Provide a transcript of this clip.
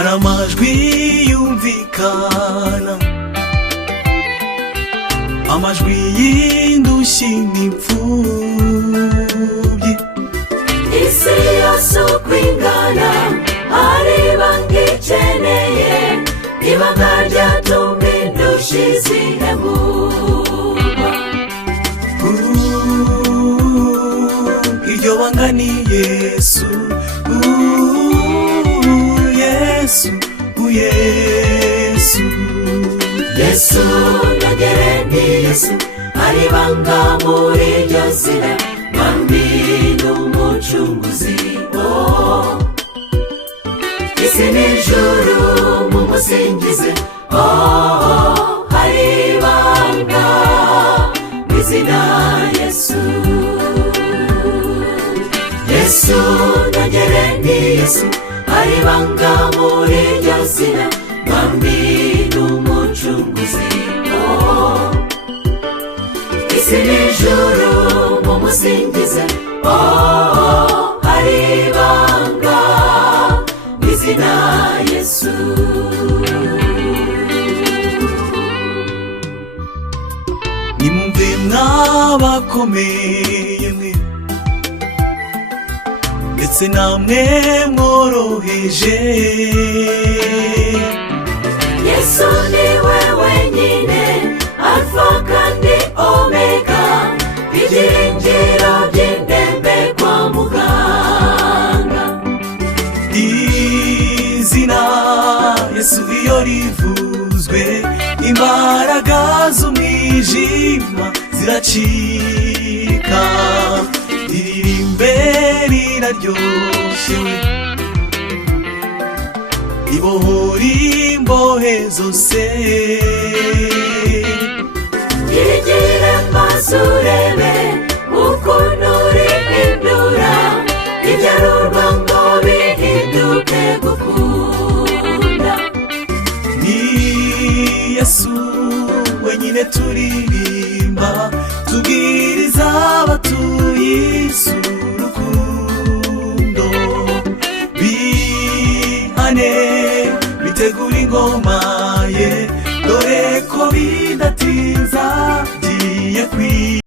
hari amajwi yumvikana, amajwi y'indushyi n'imfubyi. Isi yose uko ingana hari bangikeneye, ibanga ryatuma indushyi zihemurwa. Iryo banga ni Yesu, Yesu, Yesu. Yesu nagere ni Yesu, hari banga muri iryo zina, mwami n'umucunguzi. Isi n'ijuru mumusingize, hari banga mw'izina Yesu. Yesu nagere ni Yesu, hari banga muri iryo zina, mwami n'umucunguzi. Isi n'ijuru mumusingize, hari banga mw'izina Yesu. Nimumve mwabakomeye mwe, ndetse namwe mworoheje, Yesu niwe wenyine Alpha kandi Omega, ibyiringiro by'indembe kwa muganga. izina Yesu iyo rivuzwe, imbaraga z'umwijima ziracika. Iririmbe riraryoshye we, ibohora imbohe zose. Yigire maso urebe ukuntu rihindura ibyarurwa ngo bihinduke gukunda. Ni Yesu wenyine turirimba, tubwiriza abatuye isi urukundo. Bihane bitegura ingoma